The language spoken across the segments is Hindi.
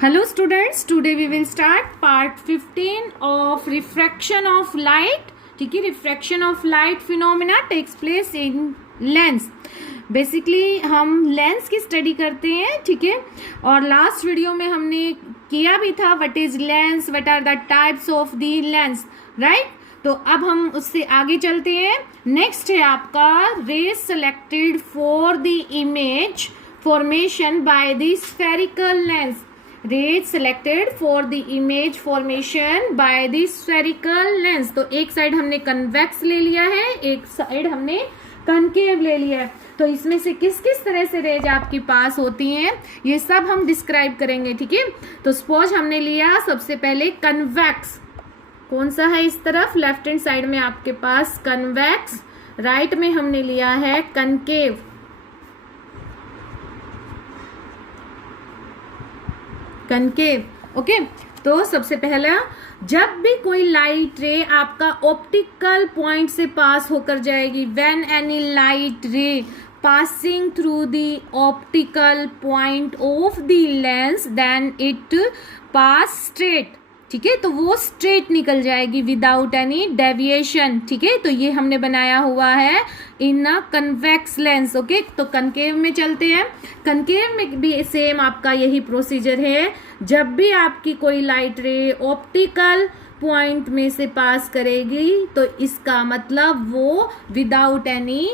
Hello students, today we will start part 15 of refraction of light. ठीक है, refraction of light phenomena takes place in lens. Basically हम लेंस की स्टडी करते हैं, ठीक है। और लास्ट वीडियो में हमने किया भी था what is lens, what are the types of the lens, right. तो अब हम उससे आगे चलते हैं। नेक्स्ट है आपका rays selected for the image formation by the spherical lens. Rays selected for the image formation by the spherical lens. तो एक साइड हमने कन्वेक्स ले लिया है, एक साइड हमने कनकेव ले लिया है। तो इसमें से किस किस तरह से रेज आपकी पास होती हैं ये सब हम डिस्क्राइब करेंगे, ठीक है। तो सपोज हमने लिया सबसे पहले कन्वेक्स, कौन सा है इस तरफ, लेफ्ट हैंड साइड में आपके पास कन्वेक्स, राइट में हमने लिया है कनकेव। Concave, okay. तो सबसे पहला, जब भी कोई लाइट रे आपका ऑप्टिकल पॉइंट से पास होकर जाएगी, when any light ray passing through the optical point of the lens then it pass straight, ठीक है। तो वो स्ट्रेट निकल जाएगी विदाउट एनी डेविएशन, ठीक है। तो ये हमने बनाया हुआ है इन अ कन्वेक्स लेंस, ओके। तो कनकेव में चलते हैं। कनकेव में भी सेम आपका यही प्रोसीजर है। जब भी आपकी कोई लाइट रे ऑप्टिकल पॉइंट में से पास करेगी तो इसका मतलब वो विदाउट एनी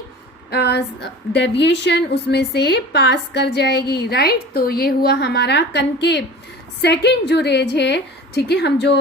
डेविएशन उसमें से पास कर जाएगी, राइट। तो ये हुआ हमारा कनकेव। सेकंड जो रेज है, ठीक है, हम जो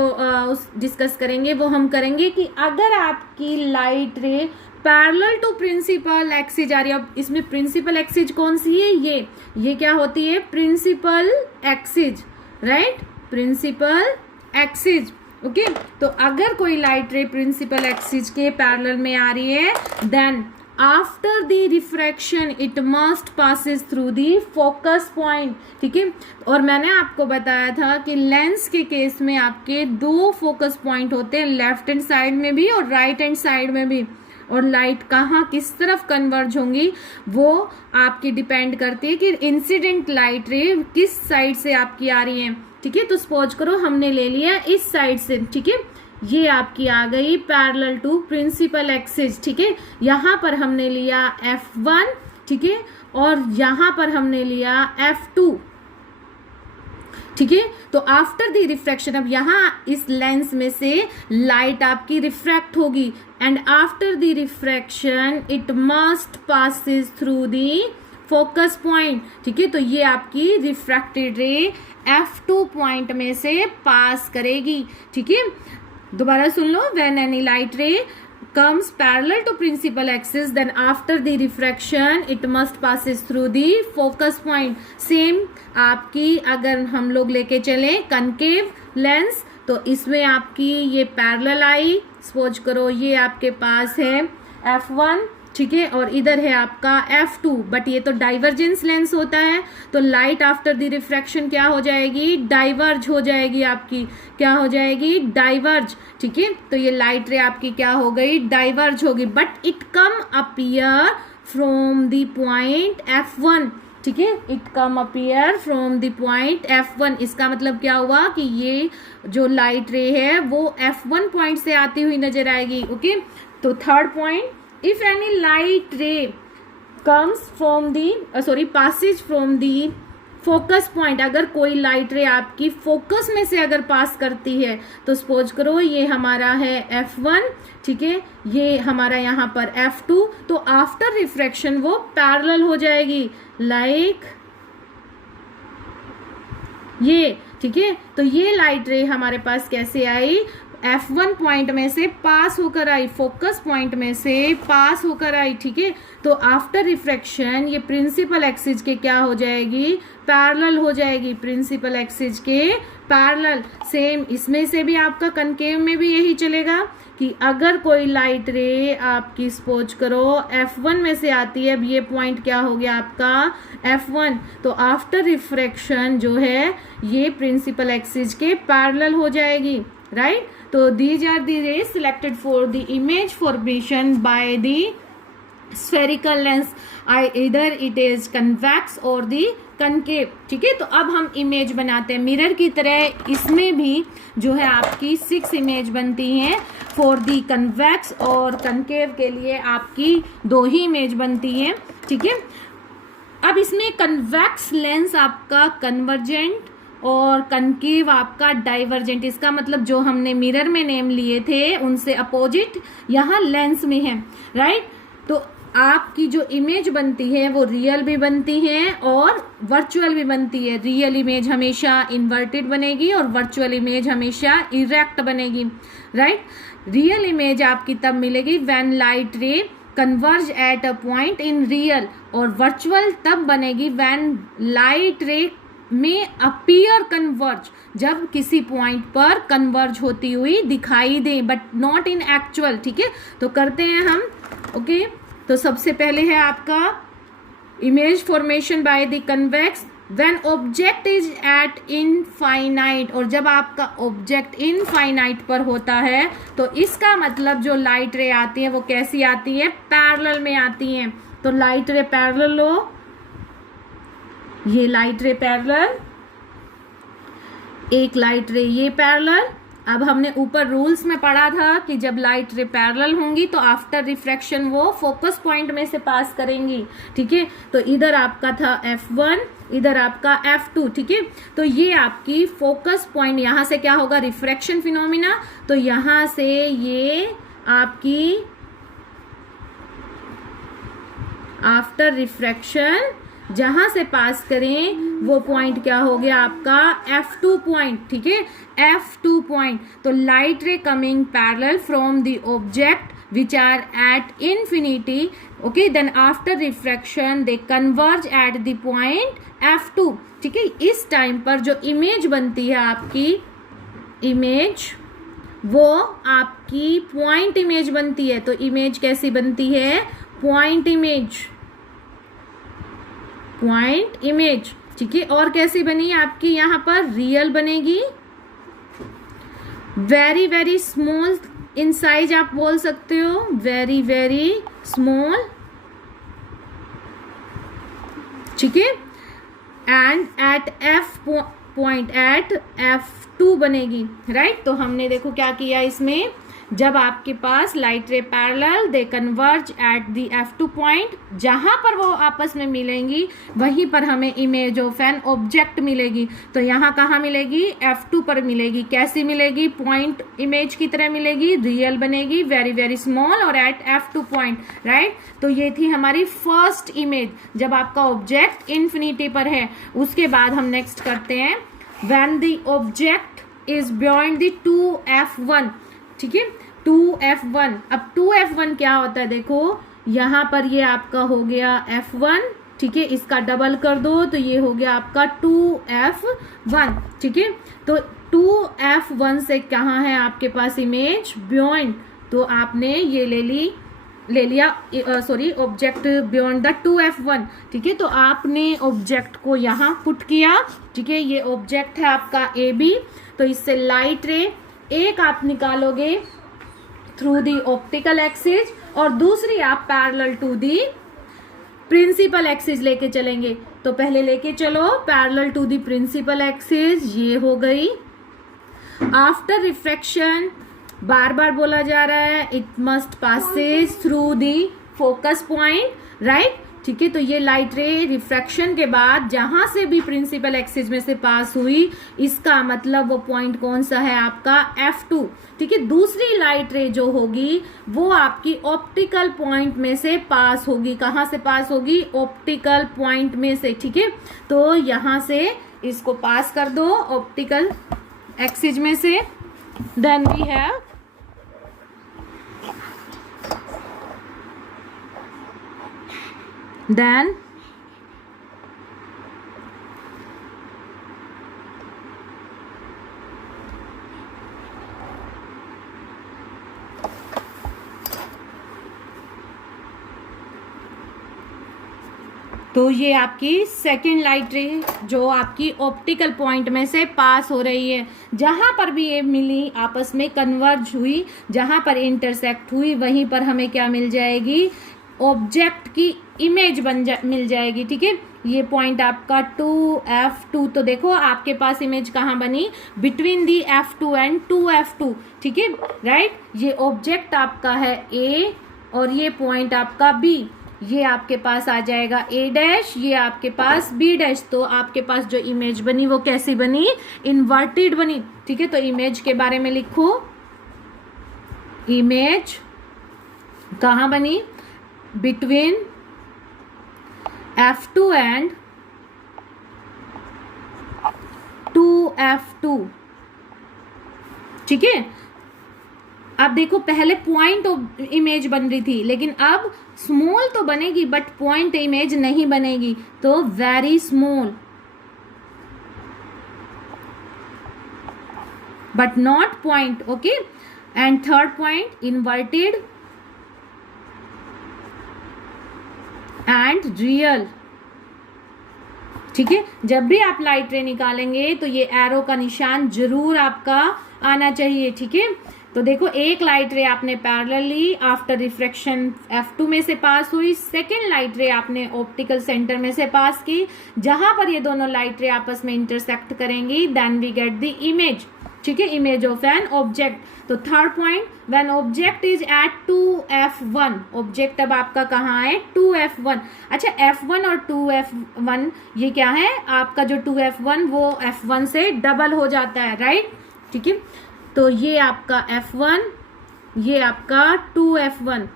डिस्कस करेंगे वो हम करेंगे कि अगर आपकी light ray parallel to principal axis आ रही है। अब इसमें प्रिंसिपल एक्सिस कौन सी है, ये क्या होती है, principal axis, right, principal axis, okay. तो अगर कोई लाइट रे प्रिंसिपल एक्सिस के पैरेलल में आ रही है then after the refraction it must passes through the focus point, ठीक है। और मैंने आपको बताया था कि लेंस के केस में आपके दो फोकस पॉइंट होते हैं, लेफ्ट हैंड साइड में भी और राइट हैंड साइड में भी। और लाइट कहाँ किस तरफ कन्वर्ज होंगी वो आपकी डिपेंड करती है कि इंसिडेंट लाइट रे किस साइड से आपकी आ रही है, ठीक है। तो सपोज करो हमने ले लिया इस साइड से, ठीक है, ये आपकी आ गई पैरेलल टू प्रिंसिपल एक्सिस, ठीक है। यहाँ पर हमने लिया F1, ठीक है, और यहाँ पर हमने लिया F2, ठीक है। तो आफ्टर द रिफ्रैक्शन, अब यहाँ इस लेंस में से लाइट आपकी रिफ्रैक्ट होगी and after the refraction it must passes through the focus point, ठीक है। तो ये आपकी रिफ्रैक्टेड रे F2 पॉइंट में से पास करेगी, ठीक है। दोबारा सुन लो, when any light ray comes parallel to principal axis then after the refraction it must passes through the focus point। Same आपकी अगर हम लोग लेके चले कनकेव लेंस तो इसमें आपकी ये पैरेलल आई, सपोज करो ये आपके पास है F1, ठीक है, और इधर है आपका F2, बट ये तो डाइवर्जेंस लेंस होता है। तो लाइट आफ्टर द रिफ्रैक्शन क्या हो जाएगी, डाइवर्ज हो जाएगी आपकी, क्या हो जाएगी, डाइवर्ज, ठीक है। तो ये लाइट रे आपकी क्या हो गई, डाइवर्ज होगी, but it come appear from the point F1, ठीक है, it come appear from the point F1। इसका मतलब क्या हुआ कि ये जो लाइट रे है वो F1 पॉइंट से आती हुई नजर आएगी, ओके। तो third point, if any light ray comes from the passes from the focus point, अगर कोई लाइट रे आपकी फोकस में से अगर पास करती है तो सपोज करो ये हमारा है F1, ठीक है, ये हमारा यहाँ पर F2, तो आफ्टर रिफ्रैक्शन वो पैरेलल हो जाएगी लाइक ये, ठीक है। तो ये लाइट रे हमारे पास कैसे आई, F1 पॉइंट में से पास होकर आई, फोकस पॉइंट में से पास होकर आई, ठीक है। तो आफ्टर रिफ्रैक्शन ये प्रिंसिपल एक्सिस के क्या हो जाएगी, पैरेलल हो जाएगी, प्रिंसिपल एक्सिस के पैरेलल। सेम इसमें से भी आपका कनकेव में भी यही चलेगा कि अगर कोई लाइट रे आपकी सपोज करो F1 में से आती है, अब ये पॉइंट क्या हो गया आपका F1, तो आफ्टर रिफ्रैक्शन जो है ये प्रिंसिपल एक्सिस के पैरेलल हो जाएगी, राइट। तो these are the rays selected for the image formation by the spherical lens, इधर इट इज कन्वेक्स और दी कनकेव। ठीक है, तो अब हम इमेज बनाते हैं मिरर की तरह। इसमें भी जो है आपकी 6 इमेज बनती हैं। फॉर दी कन्वेक्स और कनकेव के लिए आपकी 2 ही इमेज बनती हैं। ठीक है, अब इसमें कन्वेक्स लेंस आपका कन्वर्जेंट और कनकेव आपका डाइवर्जेंट। इसका मतलब जो हमने मिरर में नेम लिए थे उनसे अपोजिट यहाँ लेंस में है, राइट। तो आपकी जो इमेज बनती है वो रियल भी बनती है और वर्चुअल भी बनती है। रियल इमेज हमेशा इन्वर्टेड बनेगी और वर्चुअल इमेज हमेशा इरेक्ट बनेगी, राइट। रियल इमेज आपकी तब मिलेगी व्हेन लाइट रे converge at a point in real, और वर्चुअल तब बनेगी व्हेन लाइट रे में अपीयर कन्वर्ज, जब किसी पॉइंट पर कन्वर्ज होती हुई दिखाई दे, बट नॉट इन एक्चुअल। ठीक है, तो करते हैं हम। ओके, तो सबसे पहले है आपका image formation by the convex when object is eight infinite, और जब आपका ऑब्जेक्ट इनफाइनाइट पर होता है तो इसका मतलब जो लाइट रे आती है वो कैसी आती है, पैरेलल में आती है। तो लाइट रे पैरेलल लो, ये लाइट रे पैरेलल, एक लाइट रे ये पैरेलल। अब हमने ऊपर रूल्स में पढ़ा था कि जब लाइट रे पैरेलल होंगी तो आफ्टर रिफ्रैक्शन वो फोकस पॉइंट में से पास करेंगी। ठीक है, तो इधर आपका था F1, इधर आपका F2। ठीक है, तो ये आपकी फोकस पॉइंट, यहाँ से क्या होगा, रिफ्रैक्शन फिनोमिना। तो यहाँ से ये आपकी आफ्टर रिफ्रैक्शन जहां से पास करें वो पॉइंट क्या हो गया आपका F2 पॉइंट। ठीक है, F2 पॉइंट। तो light ray coming parallel from the object which are at infinity, okay, then after refraction they converge at the point F2। ठीक है, इस टाइम पर जो इमेज बनती है आपकी इमेज, वो आपकी पॉइंट इमेज बनती है। तो इमेज कैसी बनती है, पॉइंट इमेज, पॉइंट इमेज। ठीक है, और कैसी बनी आपकी यहाँ पर रियल बनेगी, very very small in size आप बोल सकते हो, वेरी वेरी स्मॉल। ठीक है, and at F point at F2 बनेगी, राइट। तो हमने देखो क्या किया इसमें, जब आपके पास light ray parallel they converge at the F2 point, जहां पर वो आपस में मिलेंगी वहीं पर हमें इमेज ऑफ एन ऑब्जेक्ट मिलेगी। तो यहाँ कहाँ मिलेगी, F2 पर मिलेगी। कैसी मिलेगी, पॉइंट इमेज की तरह मिलेगी, रियल बनेगी, वेरी वेरी स्मॉल और एट F2 पॉइंट, राइट। तो ये थी हमारी फर्स्ट इमेज जब आपका ऑब्जेक्ट इन्फिनिटी पर है। उसके बाद हम नेक्स्ट करते हैं when the object is beyond the 2F1। ठीक है, 2F1। अब 2F1 क्या होता है, देखो यहाँ पर ये आपका हो गया F1। ठीक है, इसका डबल कर दो तो ये हो गया आपका 2F1। ठीक है, तो 2F1 से कहाँ है आपके पास इमेज, बियॉन्ड। तो आपने ये ले लिया ऑब्जेक्ट बियॉन्ड द 2F1। ठीक है, तो आपने ऑब्जेक्ट को यहाँ पुट किया। ठीक है, ये ऑब्जेक्ट है आपका AB। तो इससे लाइट रे एक आप निकालोगे थ्रू दी ऑप्टिकल एक्सिस और दूसरी आप parallel to the principal axis लेके चलेंगे। तो पहले लेके चलो parallel to the principal axis, ये हो गई। आफ्टर रिफ्रैक्शन बार बार बोला जा रहा है, it must passes through the focus point, right. ठीक है, तो ये लाइट रे रिफ्रैक्शन के बाद जहां से भी प्रिंसिपल एक्सिस में से पास हुई, इसका मतलब वो पॉइंट कौन सा है आपका F2। ठीक है, दूसरी लाइट रे जो होगी वो आपकी ऑप्टिकल पॉइंट में से पास होगी। कहां से पास होगी, ऑप्टिकल पॉइंट में से। ठीक है, तो यहां से इसको पास कर दो ऑप्टिकल एक्सिस में से। देन वी हैव then तो ये आपकी सेकेंड लाइट रे जो आपकी ऑप्टिकल पॉइंट में से पास हो रही है। जहां पर भी ये मिली आपस में कन्वर्ज हुई, जहां पर इंटरसेक्ट हुई, वहीं पर हमें क्या मिल जाएगी, ऑब्जेक्ट की इमेज मिल जाएगी। ठीक है, ये पॉइंट आपका 2F2। तो देखो आपके पास इमेज कहाँ बनी, between the F2 and 2F2। ठीक है, राइट। ये ऑब्जेक्ट आपका है A और ये पॉइंट आपका B। ये आपके पास आ जाएगा A डैश, ये आपके पास B डैश। तो आपके पास जो इमेज बनी वो कैसी बनी, इन्वर्टेड बनी। ठीक है, तो इमेज के बारे में लिखो, इमेज कहाँ बनी, बिटवीन F2 एंड 2F2। ठीक है, अब देखो पहले पॉइंट इमेज बन रही थी, लेकिन अब स्मॉल तो बनेगी बट पॉइंट इमेज नहीं बनेगी, तो very small but not point. Okay, and third point inverted and real. ठीक है, जब भी आप लाइट रे निकालेंगे तो ये एरो का निशान जरूर आपका आना चाहिए। ठीक है, तो देखो एक लाइट रे आपने पैरेलली आफ्टर रिफ्रैक्शन F2 में से पास हुई, सेकेंड लाइट रे आपने ऑप्टिकल सेंटर में से पास की, जहां पर ये दोनों लाइट रे आपस में इंटरसेक्ट करेंगी, then we get the image. ठीक है, इमेज ऑफ एन ऑब्जेक्ट। तो third point, when object is at 2F1, ऑब्जेक्ट अब आपका कहाँ है, 2F1। अच्छा, F1 और 2F1 ये क्या है, आपका जो 2F1 वो F1 से डबल हो जाता है, राइट। ठीक है, तो ये आपका F1, ये आपका 2F1।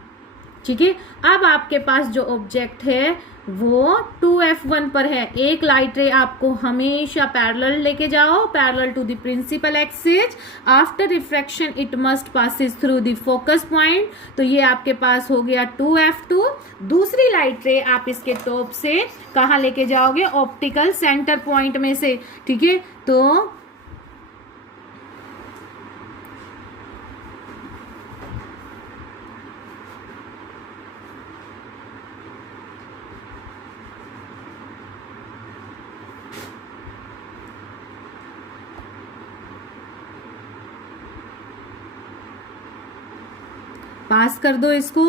ठीक है, अब आपके पास जो ऑब्जेक्ट है वो 2F1 पर है। एक लाइट रे आपको हमेशा पैरेलल लेके जाओ, parallel to the principal axis. After refraction it must passes through the focus point. तो ये आपके पास हो गया 2F2। दूसरी लाइट रे आप इसके टॉप से कहाँ लेके जाओगे, ऑप्टिकल सेंटर पॉइंट में से। ठीक है, तो पास कर दो इसको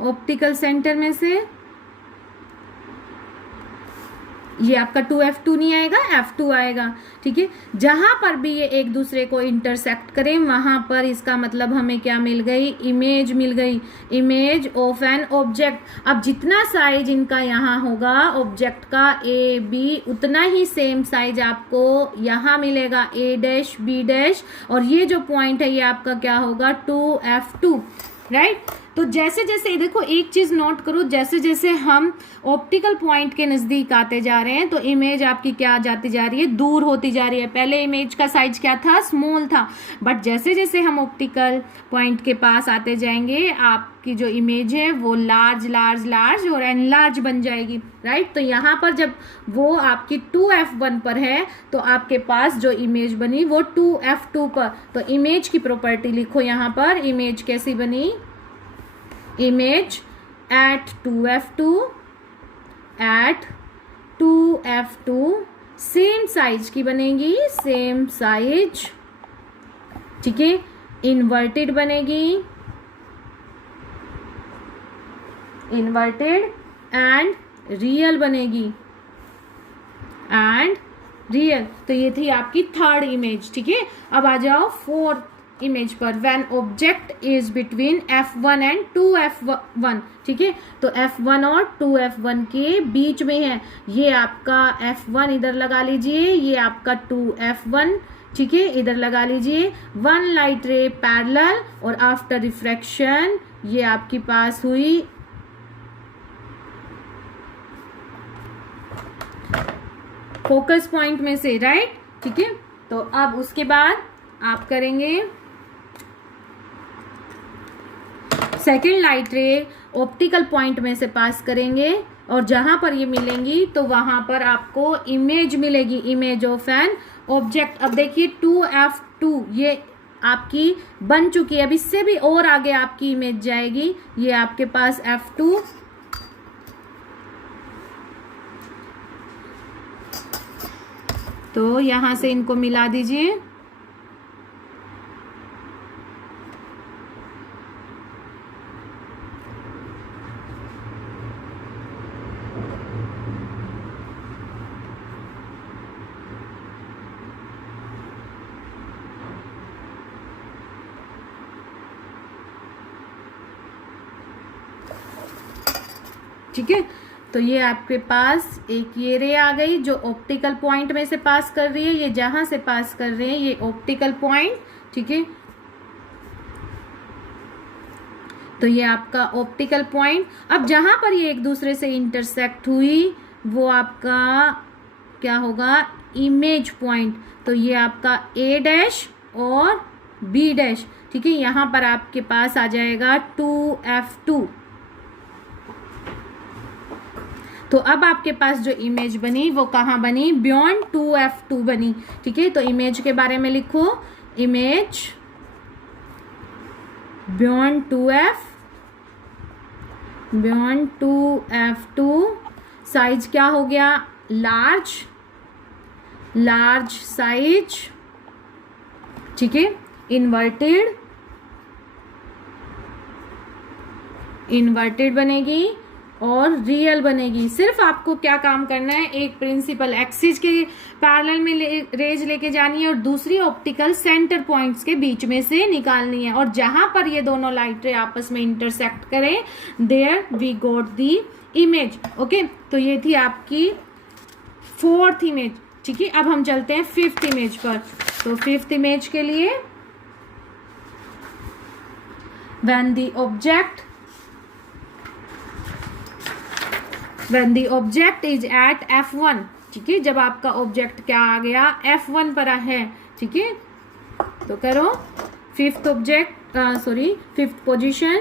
ऑप्टिकल सेंटर में से। ये आपका 2F2 नहीं आएगा, F2 आएगा। ठीक है, जहां पर भी ये एक दूसरे को इंटरसेक्ट करें वहां पर इसका मतलब हमें क्या मिल गई, इमेज मिल गई, इमेज ऑफ एन ऑब्जेक्ट। अब जितना साइज इनका यहाँ होगा ऑब्जेक्ट का AB, उतना ही सेम साइज आपको यहाँ मिलेगा, A डैश B डैश, और ये जो पॉइंट है ये आपका क्या होगा, 2F2, राइट। तो जैसे जैसे देखो एक चीज नोट करो, जैसे जैसे हम ऑप्टिकल पॉइंट के नजदीक आते जा रहे हैं तो इमेज आपकी क्या जाती जा रही है, दूर होती जा रही है। पहले इमेज का साइज क्या था, स्मॉल था, बट जैसे जैसे हम ऑप्टिकल पॉइंट के पास आते जाएंगे आपकी जो इमेज है वो लार्ज लार्ज लार्ज और एनलार्ज बन जाएगी, राइट। तो यहाँ पर जब वो आपकी 2F1 पर है तो आपके पास जो इमेज बनी वो 2F2 पर। तो इमेज की प्रॉपर्टी लिखो यहाँ पर, इमेज कैसी बनी, image at 2F2 same size की बनेगी, सेम साइज। ठीक है, इन्वर्टेड बनेगी, इन्वर्टेड एंड रियल बनेगी, एंड रियल। तो ये थी आपकी थर्ड इमेज। ठीक है, अब आ जाओ फोर्थ इमेज पर, when object is between F1 and 2F1। ठीक है, तो F1 और 2F1 के बीच में है। ये आपका F1 इधर लगा लीजिए, ये आपका 2F1। ठीक है, इधर लगा लीजिए, वन लाइट रे पैरेलल, और आफ्टर रिफ्रैक्शन ये आपके पास हुई फोकस पॉइंट में से, राइट। ठीक है, तो अब उसके बाद आप करेंगे second light ray optical point में से पास करेंगे, और जहां पर ये मिलेंगी तो वहां पर आपको इमेज मिलेगी, इमेज ऑफ एन ऑब्जेक्ट। अब देखिए 2F2 ये आपकी बन चुकी है, अब इससे भी और आगे आपकी इमेज जाएगी। ये आपके पास F2, तो यहां से इनको मिला दीजिए। ठीक है। तो ये आपके पास एक ये रे आ गई जो ऑप्टिकल पॉइंट में से पास कर रही है, ये जहां से पास कर रहे हैं ये ऑप्टिकल पॉइंट, ठीक है। तो ये आपका ऑप्टिकल पॉइंट, अब जहां पर ये एक दूसरे से इंटरसेक्ट हुई वो आपका क्या होगा, इमेज पॉइंट। तो ये आपका ए डैश और बी डैश, ठीक है। यहां पर आपके पास आ जाएगा 2F2। तो अब आपके पास जो इमेज बनी वो कहाँ बनी, बियॉन्ड 2F2 बनी, ठीक है। तो इमेज के बारे में लिखो, इमेज बियॉन्ड 2F2, साइज क्या हो गया, लार्ज साइज, ठीक है। इन्वर्टेड बनेगी और रियल बनेगी। सिर्फ आपको क्या काम करना है, एक प्रिंसिपल एक्सिस के पैरेलल में रेज लेके जानी है और दूसरी ऑप्टिकल सेंटर पॉइंट्स के बीच में से निकालनी है, और जहां पर ये दोनों लाइट रे आपस में इंटरसेक्ट करें there we got the image. Okay, तो ये थी आपकी 4th इमेज, ठीक है। अब हम चलते हैं 5th इमेज पर। तो 5th इमेज के लिए when the object is at F1, ठीक है। जब आपका ऑब्जेक्ट क्या आ गया, F1 पर है, ठीक है। तो करो 5th पोजीशन,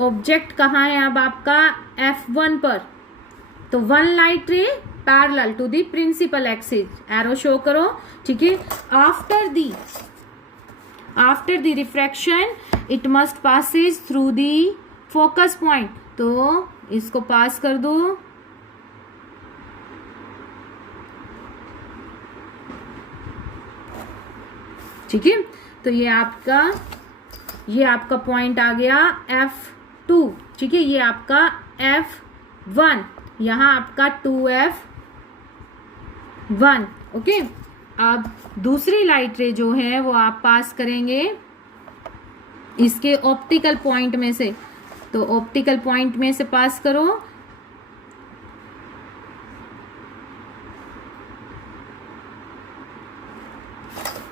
ऑब्जेक्ट कहाँ है अब आपका, F1 पर। तो 1 light ray parallel to the principal axis, arrow show करो, ठीक है। After the refraction it must passes through the focus point. तो इसको पास कर दो, ठीक है। तो ये आपका पॉइंट आ गया F2, ठीक है। ये आपका F1, यहाँ आपका 2F1, ओके। अब दूसरी लाइट रे जो है वो आप पास करेंगे इसके ऑप्टिकल पॉइंट में से। तो ऑप्टिकल पॉइंट में से पास करो,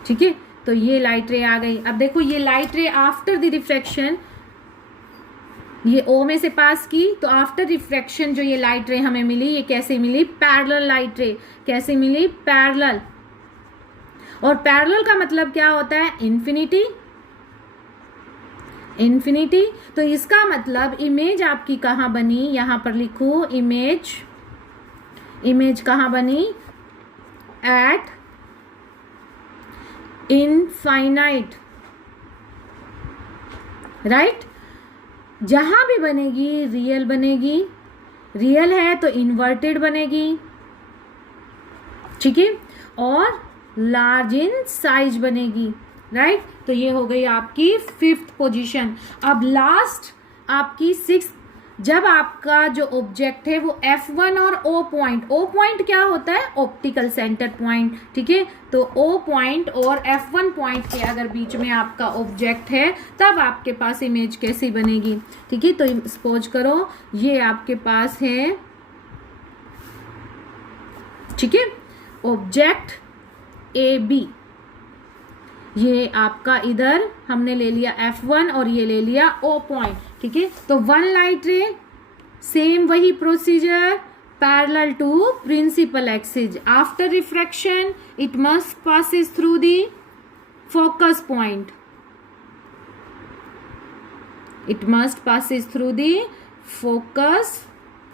ठीक है। तो ये लाइट रे आ गई। अब देखो ये लाइट रे आफ्टर द रिफ्रैक्शन, ये O में से पास की, तो आफ्टर रिफ्रैक्शन जो ये लाइट रे हमें मिली, ये कैसे मिली, पैरेलल लाइट रे। कैसे मिली, पैरेलल। और पैरेलल का मतलब क्या होता है, इन्फिनिटी। तो इसका मतलब इमेज आपकी कहाँ बनी, यहां पर लिखो, इमेज कहाँ बनी, एट इनफाइनाइट, राइट। जहां भी बनेगी रियल बनेगी, रियल है तो इन्वर्टेड बनेगी, ठीक है, और लार्ज इन साइज बनेगी, राइट। तो ये हो गई आपकी 5th पोजीशन। अब लास्ट आपकी 6th, जब आपका जो ऑब्जेक्ट है वो F1 और O पॉइंट क्या होता है, ऑप्टिकल सेंटर पॉइंट, ठीक है। तो O पॉइंट और F1 पॉइंट के अगर बीच में आपका ऑब्जेक्ट है तब आपके पास इमेज कैसी बनेगी, ठीक है। तो सपोज करो ये आपके पास है, ठीक है, ऑब्जेक्ट AB, ये आपका इधर हमने ले लिया F1 और ये ले लिया O पॉइंट, ठीक है। तो 1 लाइट रे, सेम वही procedure, parallel to principal axis. After refraction it must passes through the focus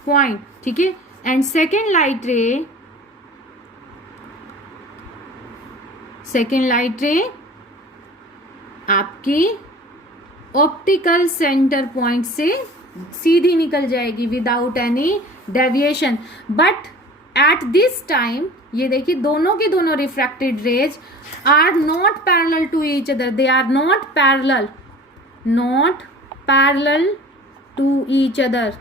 point, ठीक है। एंड सेकेंड लाइट रे आपकी ऑप्टिकल सेंटर पॉइंट से सीधी निकल जाएगी without any deviation. But at this time ये देखिए दोनों के दोनों refracted rays are not parallel to each other, they are not parallel to each other,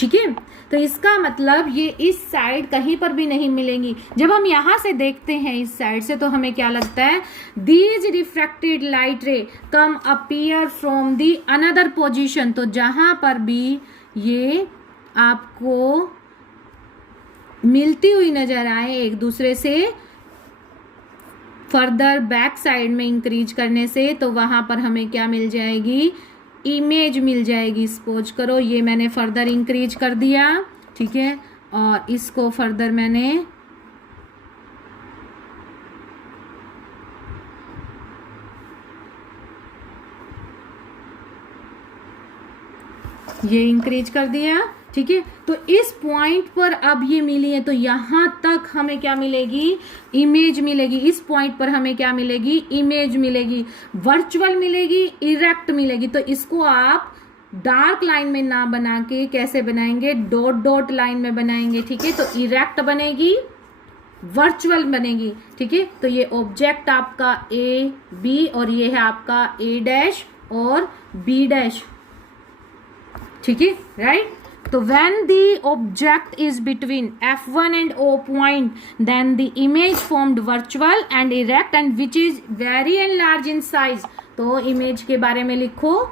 ठीक है। तो इसका मतलब ये इस साइड कहीं पर भी नहीं मिलेंगी। जब हम यहां से देखते हैं इस साइड से तो हमें क्या लगता है, दीज रिफ्रैक्टेड लाइट रे कम appear from the another position. तो जहां पर भी ये आपको मिलती हुई नजर आए एक दूसरे से फर्दर बैक साइड में इंक्रीज करने से, तो वहां पर हमें क्या मिल जाएगी, इमेज मिल जाएगी। सपोज करो ये मैंने फर्दर इंक्रीज कर दिया, ठीक है, और इसको फर्दर मैंने ये इंक्रीज कर दिया, ठीक है। तो इस पॉइंट पर अब ये मिली है तो यहां तक हमें क्या मिलेगी, इमेज मिलेगी। इस पॉइंट पर हमें क्या मिलेगी, इमेज मिलेगी, वर्चुअल मिलेगी, इरेक्ट मिलेगी। तो इसको आप डार्क लाइन में ना बना के कैसे बनाएंगे, डॉट डॉट लाइन में बनाएंगे, ठीक है। तो इरेक्ट बनेगी, वर्चुअल बनेगी, ठीक है। तो ये ऑब्जेक्ट आपका ए बी और ये है आपका ए डैश और बी डैश, ठीक है, राइट। तो when the object is between F1 and O point, then the image formed virtual and erect and which is very large in size. तो इमेज के बारे में लिखो,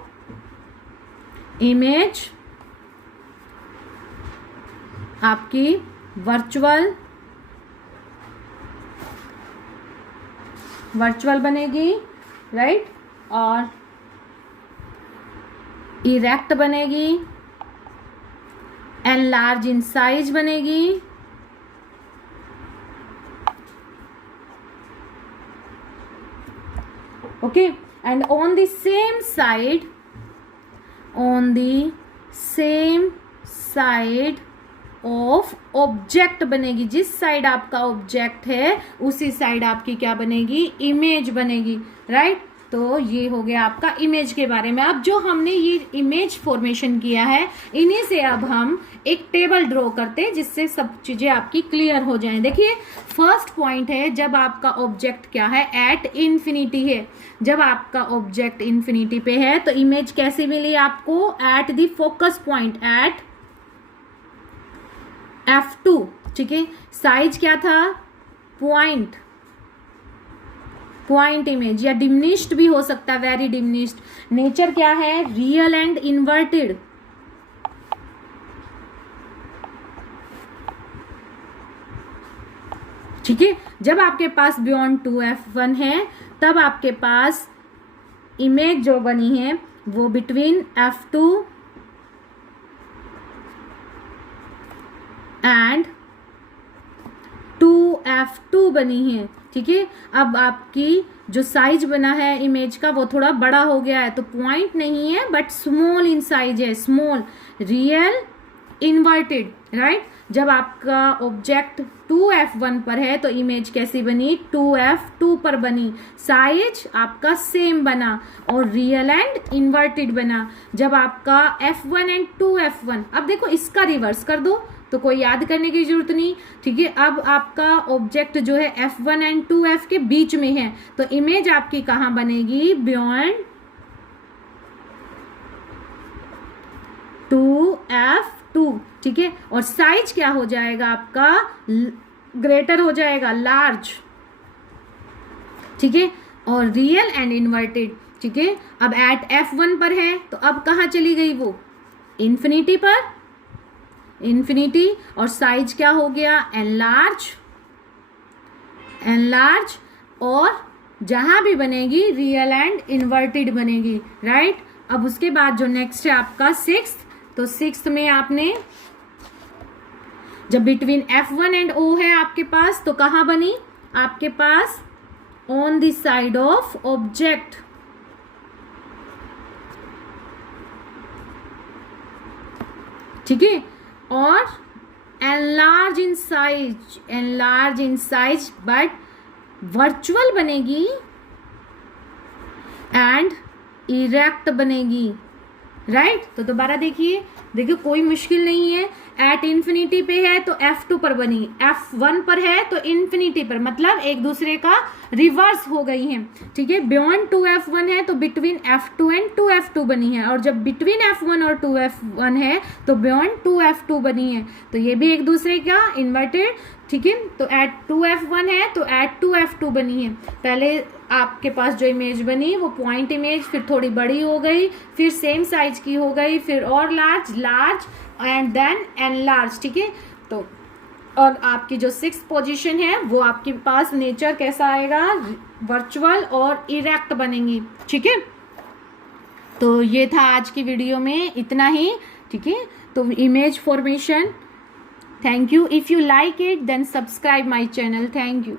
इमेज आपकी वर्चुअल बनेगी, राइट, और इरेक्ट बनेगी, एंड लार्ज इन साइज बनेगी, okay. And on the same side of object बनेगी। जिस साइड आपका ऑब्जेक्ट है उसी साइड आपकी क्या बनेगी, इमेज बनेगी, राइट। तो ये हो गया आपका इमेज के बारे में। अब जो हमने ये इमेज फॉर्मेशन किया है, इन्हीं से अब हम एक टेबल ड्रॉ करते हैं जिससे सब चीजें आपकी क्लियर हो जाएं। देखिए फर्स्ट पॉइंट है, जब आपका ऑब्जेक्ट क्या है, एट इन्फिनिटी है। जब आपका ऑब्जेक्ट इन्फिनिटी पे है तो इमेज कैसे मिली आपको, at the focus point, at F2, ठीक है। साइज क्या था, पॉइंट इमेज, या डिमिनिश्ड भी हो सकता है, वेरी डिमिनिश्ड। नेचर क्या है, रियल एंड इन्वर्टेड, ठीक है। जब आपके पास बियॉन्ड 2F1 है तब आपके पास इमेज जो बनी है वो बिटवीन F2 एंड 2F2 बनी है, ठीक है। अब आपकी जो साइज बना है इमेज का वो थोड़ा बड़ा हो गया है, तो पॉइंट नहीं है बट स्मॉल इन साइज है, स्मॉल, रियल, इन्वर्टेड, राइट। जब आपका ऑब्जेक्ट 2F1 पर है तो इमेज कैसी बनी, 2F2 पर बनी, साइज आपका सेम बना और रियल एंड इन्वर्टेड बना। जब आपका F1 एंड 2F1, अब देखो इसका रिवर्स कर दो तो कोई याद करने की जरूरत नहीं, ठीक है। अब आपका ऑब्जेक्ट जो है F1 एंड 2F के बीच में है तो इमेज आपकी कहां बनेगी, बियॉन्ड 2F2, ठीक है। और साइज क्या हो जाएगा आपका, ग्रेटर हो जाएगा, लार्ज, ठीक है। और रियल एंड इन्वर्टेड, ठीक है। अब एट F1 पर है तो अब कहां चली गई वो, इन्फिनिटी पर, इन्फिनिटी, और साइज क्या हो गया, एनलार्ज, और जहां भी बनेगी रियल एंड इन्वर्टेड बनेगी, राइट। अब उसके बाद जो नेक्स्ट है आपका सिक्स्थ, तो सिक्स्थ में आपने जब बिटवीन F1 एंड O है आपके पास तो कहां बनी, आपके pass on the side of object, ठीक है। और enlarge in size but virtual बनेगी एंड इरेक्ट बनेगी, राइट। तो दोबारा देखिए, देखिए कोई मुश्किल नहीं है। एट इन्फिनिटी पे है तो F2 पर बनी, F1 पर है तो इन्फिनिटी पर, मतलब एक दूसरे का रिवर्स हो गई है। ठीक है, बियॉन्ड 2F1 है तो बिटवीन F2 एंड 2F2 बनी है, और जब बिटवीन F1 और 2F1 है तो बियॉन्ड 2F2 बनी है। तो ये भी एक दूसरे का इन्वर्टेड। ठीक है, तो एट 2F1 है तो एट 2F2 बनी है। पहले आपके पास जो इमेज बनी वो पॉइंट इमेज, फिर थोड़ी बड़ी हो गई, फिर सेम साइज की हो गई, फिर और लार्ज एंड देन एनलार्ज। ठीक है, तो और आपकी जो 6th पोजीशन है वो आपके पास नेचर कैसा आएगा, वर्चुअल और इरेक्ट बनेंगी। ठीक है, तो ये था आज की वीडियो में इतना ही। ठीक है, तो image formation. Thank you. If you like it, then subscribe my channel. Thank you.